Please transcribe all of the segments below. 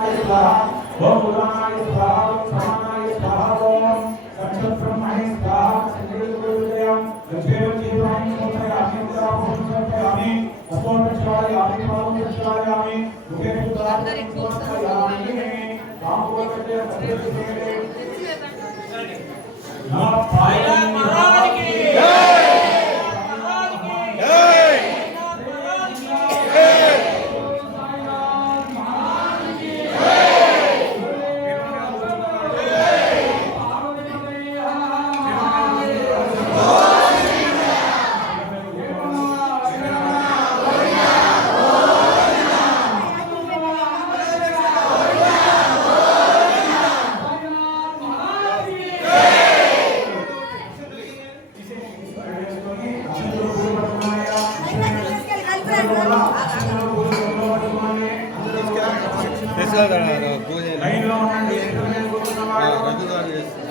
ओम उदानाय स्वाहा ओम समानाय स्वाहा ओम सक्षब्रह्मणे स्वाहा संदेवोदयं लक्ष्मीं जीवानि मोक्षयामि उत्तराभूं समर्पयामि अस्मोपचारयामि पावनचारयामि मुखे उदानाय समर्पयामि कामोदते सदेशे नमः पाया महाराज की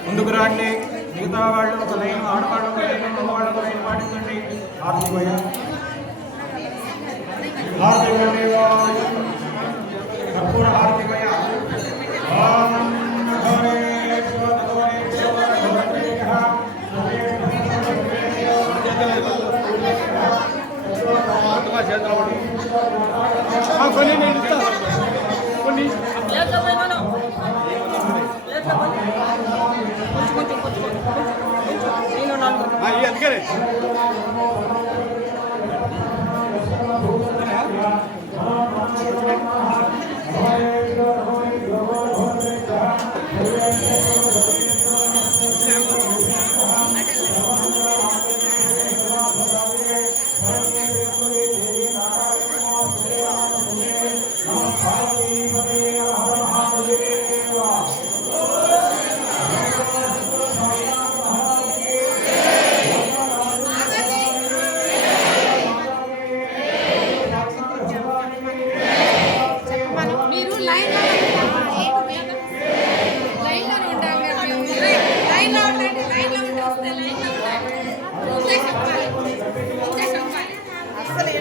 ముందుకు రండి. మిగతా వాళ్ళు ఒక లైన్, ఆడవాళ్ళు ఒక లైన్, మగవాళ్ళు ఒక లైన్ పాటించండి. కర్పూర హారతిమయ కొన్ని నేను ఇస్తాను కొన్ని అందుకనే అసలు